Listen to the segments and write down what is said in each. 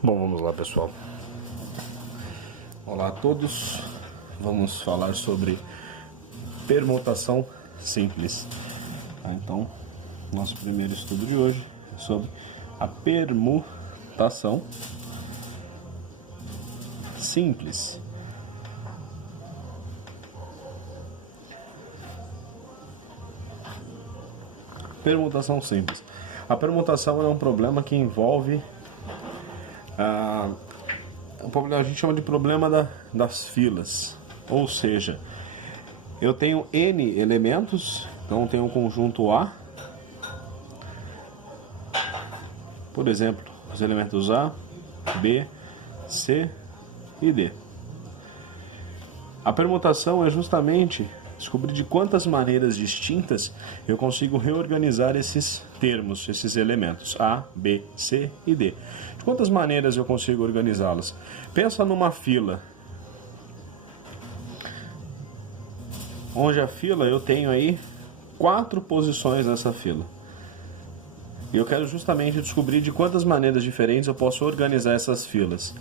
Bom, vamos lá, pessoal. Olá a todos. Vamos falar sobre permutação simples. Então, nosso primeiro estudo de hoje é sobre a permutação simples. Permutação simples. A permutação é um problema que envolve a gente chama de problema das filas. Ou seja, eu tenho N elementos, então eu tenho um conjunto A. Por exemplo, os elementos A, B, C e D. A permutação é justamente descobrir de quantas maneiras distintas eu consigo reorganizar esses termos, esses elementos A, B, C e D. De quantas maneiras eu consigo organizá-los? Pensa numa fila, onde a fila eu tenho aí 4 posições nessa fila. E eu quero justamente descobrir de quantas maneiras diferentes eu posso organizar essas filas.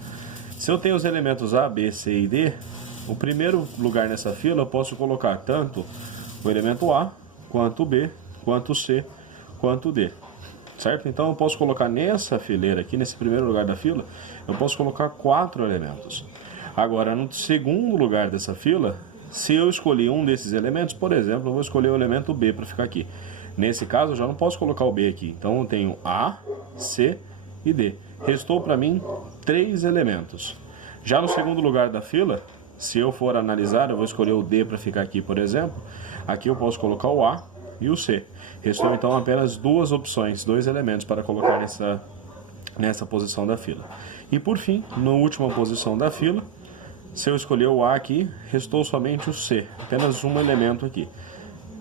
Se eu tenho os elementos A, B, C e D, o primeiro lugar nessa fila eu posso colocar tanto o elemento A, quanto o B, quanto o C, quanto o D. Certo? Então eu posso colocar nessa fileira aqui, nesse primeiro lugar da fila, eu posso colocar 4 elementos. Agora, no segundo lugar dessa fila, se eu escolher um desses elementos, por exemplo, eu vou escolher o elemento B para ficar aqui. Nesse caso, eu já não posso colocar o B aqui. Então eu tenho A, C e D. Restou para mim 3 elementos. Já no segundo lugar da fila, se eu for analisar, eu vou escolher o D para ficar aqui, por exemplo. Aqui eu posso colocar o A e o C. Restou então apenas 2 opções, 2 elementos para colocar nessa posição da fila. E por fim, na última posição da fila, se eu escolher o A aqui, restou somente o C, apenas um elemento aqui.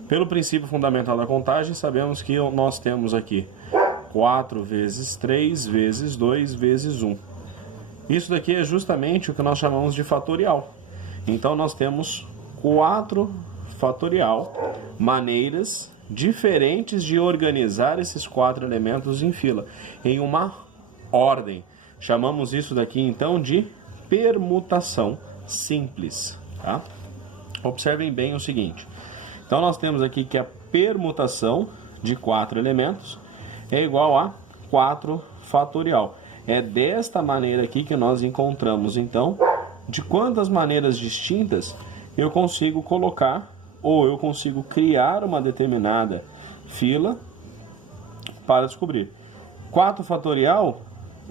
Pelo princípio fundamental da contagem, sabemos que nós temos aqui 4 vezes 3 vezes 2 vezes 1. Isso daqui é justamente o que nós chamamos de fatorial. Então nós temos 4 fatorial maneiras diferentes de organizar esses 4 elementos em fila, em uma ordem. Chamamos isso daqui então de permutação simples. Tá? Observem bem o seguinte. Então nós temos aqui que a permutação de 4 elementos é igual a 4 fatorial. É desta maneira aqui que nós encontramos então de quantas maneiras distintas eu consigo colocar ou eu consigo criar uma determinada fila para descobrir. 4 fatorial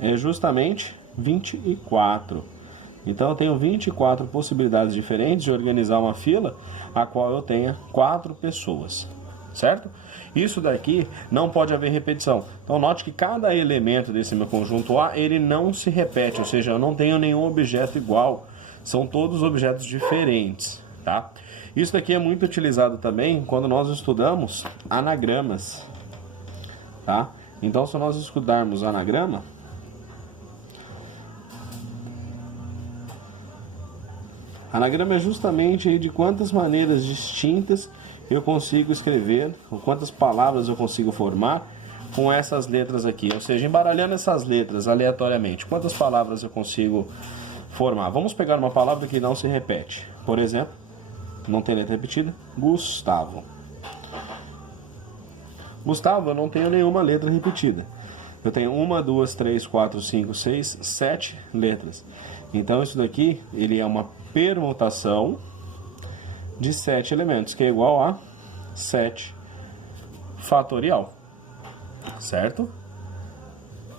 é justamente 24. Então eu tenho 24 possibilidades diferentes de organizar uma fila a qual eu tenha 4 pessoas, certo? Isso daqui não pode haver repetição. Então note que cada elemento desse meu conjunto A, ele não se repete, ou seja, eu não tenho nenhum objeto igual. São todos objetos diferentes, tá? Isso daqui é muito utilizado também quando nós estudamos anagramas, tá? Então se nós estudarmos anagrama, anagrama é justamente de quantas maneiras distintas eu consigo escrever, ou quantas palavras eu consigo formar com essas letras aqui. Ou seja, embaralhando essas letras aleatoriamente, quantas palavras eu consigo formar. Vamos pegar uma palavra que não se repete. Por exemplo, não tem letra repetida, Gustavo. Gustavo, eu não tenho nenhuma letra repetida. Eu tenho 1, 2, 3, 4, 5, 6, 7 letras. Então isso daqui, ele é uma permutação de 7 elementos, que é igual a 7 fatorial, certo?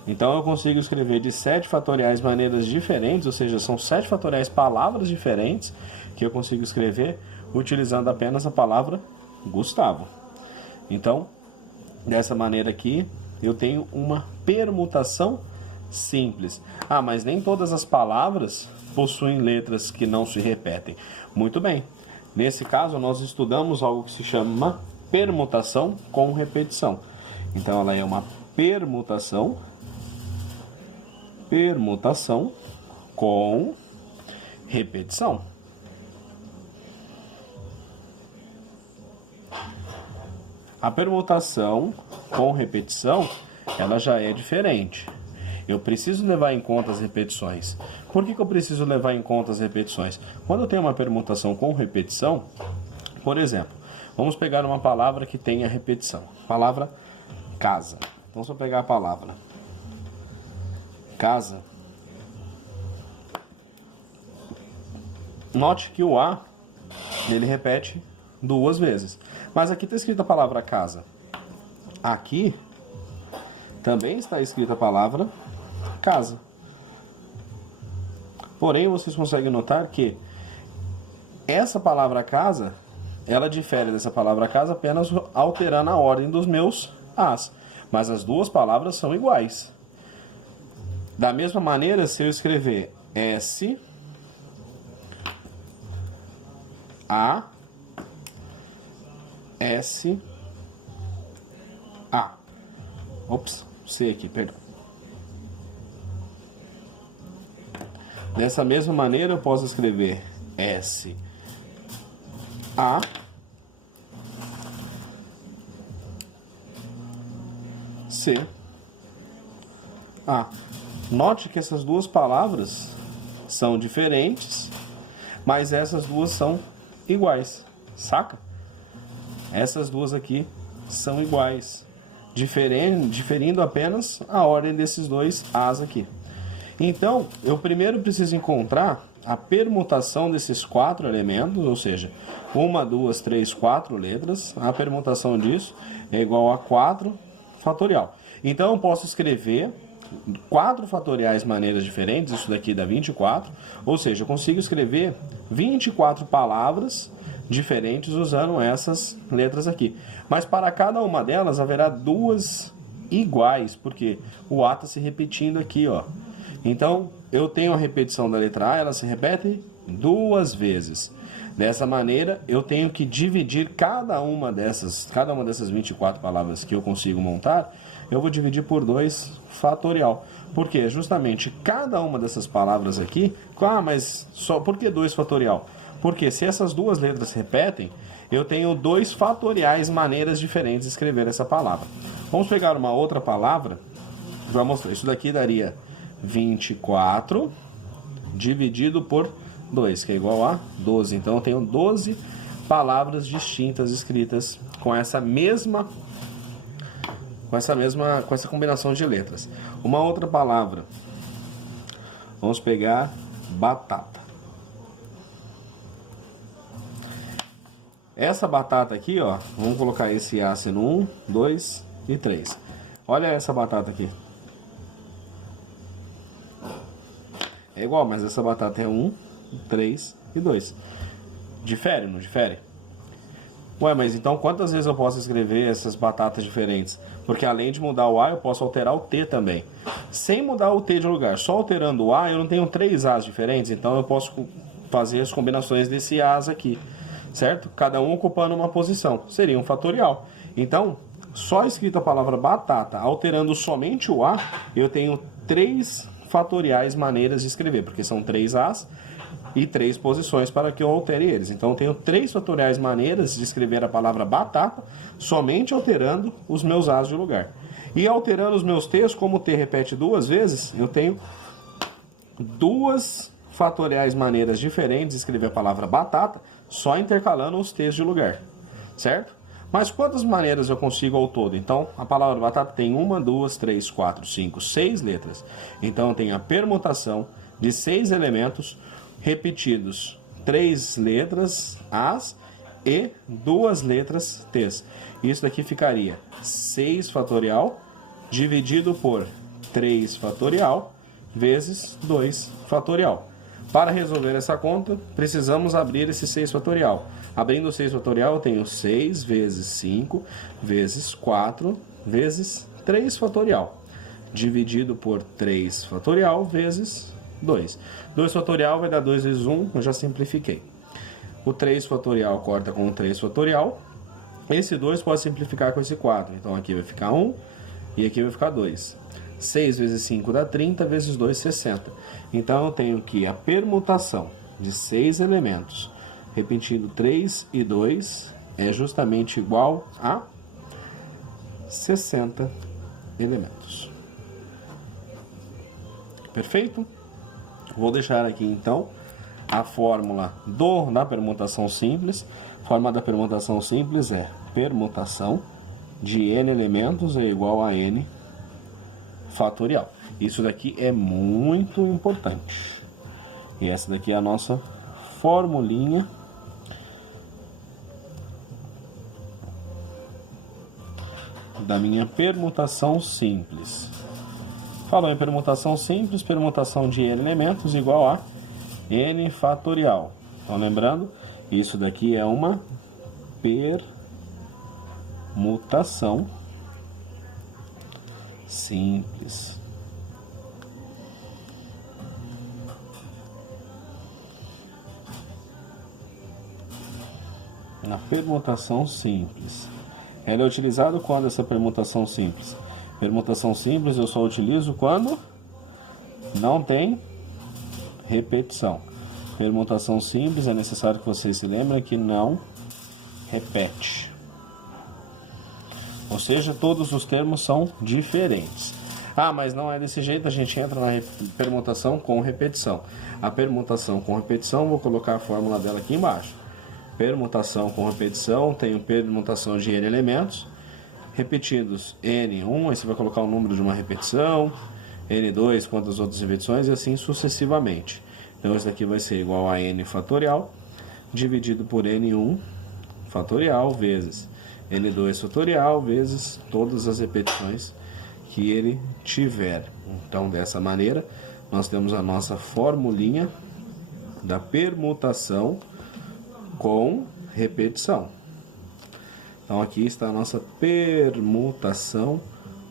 Então eu consigo escrever de 7 fatoriais maneiras diferentes, ou seja, são 7 fatoriais palavras diferentes que eu consigo escrever utilizando apenas a palavra Gustavo. Então, dessa maneira aqui, eu tenho uma permutação simples. Ah, mas nem todas as palavras possuem letras que não se repetem. Muito bem. Nesse caso, nós estudamos algo que se chama permutação com repetição. Então, ela é uma permutação com repetição. A permutação com repetição, ela já é diferente. Eu preciso levar em conta as repetições. Por que eu preciso levar em conta as repetições? Quando eu tenho uma permutação com repetição, por exemplo, vamos pegar uma palavra que tenha repetição. Palavra casa. Então, se eu pegar a palavra casa, note que o A, ele repete 2 vezes. Mas aqui está escrita a palavra casa. Aqui também está escrita a palavra casa. Porém, vocês conseguem notar que essa palavra casa, ela difere dessa palavra casa apenas alterando a ordem dos meus As. Mas as duas palavras são iguais. Da mesma maneira, se eu escrever S, A, S, A. Ops, C aqui, perdão. Dessa mesma maneira, eu posso escrever S, A, C, A. Note que essas duas palavras são diferentes, mas essas duas são iguais, saca? Essas duas aqui são iguais, diferindo apenas a ordem desses dois As aqui. Então, eu primeiro preciso encontrar a permutação desses 4 elementos, ou seja, 1, 2, 3, 4 letras. A permutação disso é igual a 4 fatorial. Então, eu posso escrever 4 fatoriais maneiras diferentes, isso daqui dá 24, ou seja, eu consigo escrever 24 palavras diferentes usando essas letras aqui. Mas para cada uma delas haverá 2 iguais, porque o A está se repetindo aqui, ó. Então, eu tenho a repetição da letra A, ela se repete 2 vezes. Dessa maneira, eu tenho que dividir cada uma dessas 24 palavras que eu consigo montar, eu vou dividir por 2 fatorial. Porque justamente cada uma dessas palavras aqui, mas só por que 2 fatorial? Porque se essas duas letras repetem, eu tenho 2 fatoriais maneiras diferentes de escrever essa palavra. Vamos pegar uma outra palavra, já mostrei. Isso daqui daria 24 dividido por 2, que é igual a 12. Então eu tenho 12 palavras distintas escritas com essa combinação de letras. Uma outra palavra. Vamos pegar batata. Essa batata aqui, ó, vamos colocar esse A sendo 1, 2 e 3. Olha essa batata aqui. É igual, mas essa batata é 1, 3 e 2. Difere, não difere? Ué, mas então quantas vezes eu posso escrever essas batatas diferentes? Porque além de mudar o A, eu posso alterar o T também. Sem mudar o T de lugar, só alterando o A, eu não tenho 3 As diferentes, então eu posso fazer as combinações desse As aqui, certo? Cada um ocupando uma posição. Seria um fatorial. Então, só escrito a palavra batata, alterando somente o A, eu tenho 3 fatoriais maneiras de escrever, porque são 3 As e 3 posições para que eu altere eles. Então eu tenho 3 fatoriais maneiras de escrever a palavra batata, somente alterando os meus As de lugar. E alterando os meus T's, como o T repete 2 vezes, eu tenho 2 fatoriais maneiras diferentes de escrever a palavra batata, só intercalando os T's de lugar, certo? Mas quantas maneiras eu consigo ao todo? Então, a palavra batata tem 1, 2, 3, 4, 5, 6 letras. Então, eu tenho a permutação de 6 elementos repetidos, 3 letras As e 2 letras T's. Isso daqui ficaria 6 fatorial dividido por 3 fatorial vezes 2 fatorial. Para resolver essa conta, precisamos abrir esse 6 fatorial. Abrindo o 6 fatorial, eu tenho 6 vezes 5 vezes 4 vezes 3 fatorial. Dividido por 3 fatorial vezes 2. 2 fatorial vai dar 2 vezes 1, eu já simplifiquei. O 3 fatorial corta com o 3 fatorial. Esse 2 pode simplificar com esse 4. Então aqui vai ficar 1 e aqui vai ficar 2. 6 vezes 5 dá 30, vezes 2, 60. Então eu tenho que a permutação de 6 elementos, repetindo 3 e 2, é justamente igual a 60 elementos. Perfeito? Vou deixar aqui então a fórmula da permutação simples. A fórmula da permutação simples é permutação de n elementos é igual a n fatorial. Isso daqui é muito importante. E essa daqui é a nossa formulinha da minha permutação simples. Falou em permutação simples, permutação de n elementos igual a n fatorial. Então, lembrando, isso daqui é uma permutação simples. Na permutação simples. Ela é utilizada quando essa permutação simples? Permutação simples eu só utilizo quando não tem repetição. Permutação simples é necessário que você se lembre que não repete. Ou seja, todos os termos são diferentes. Ah, mas não é desse jeito, a gente entra na permutação com repetição. A permutação com repetição, vou colocar a fórmula dela aqui embaixo. Permutação com repetição, tenho permutação de n elementos, repetidos n1, aí você vai colocar o número de uma repetição, n2, quantas outras repetições, e assim sucessivamente. Então, isso daqui vai ser igual a n fatorial, dividido por n1 fatorial, vezes n2 fatorial, vezes todas as repetições que ele tiver. Então, dessa maneira, nós temos a nossa formulinha da permutação com repetição. Então, aqui está a nossa permutação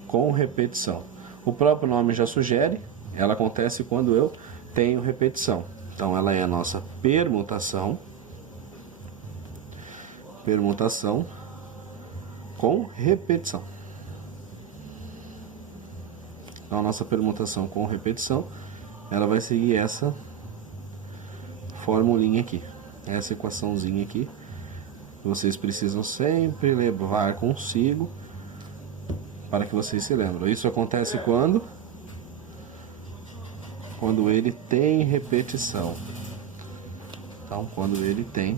com repetição. O próprio nome já sugere, ela acontece quando eu tenho repetição. Então, ela é a nossa permutação com repetição. Então, a nossa permutação com repetição, ela vai seguir essa formulinha aqui, essa equaçãozinha aqui. Vocês precisam sempre levar consigo para que vocês se lembrem. Isso acontece quando ele tem repetição. Então, quando ele tem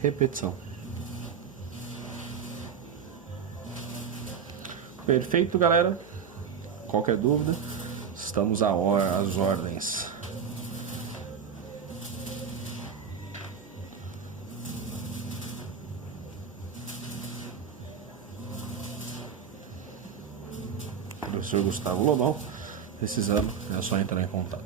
repetição. Perfeito, galera? Qualquer dúvida, estamos às ordens. Professor Gustavo Lobão, precisando, é só entrar em contato.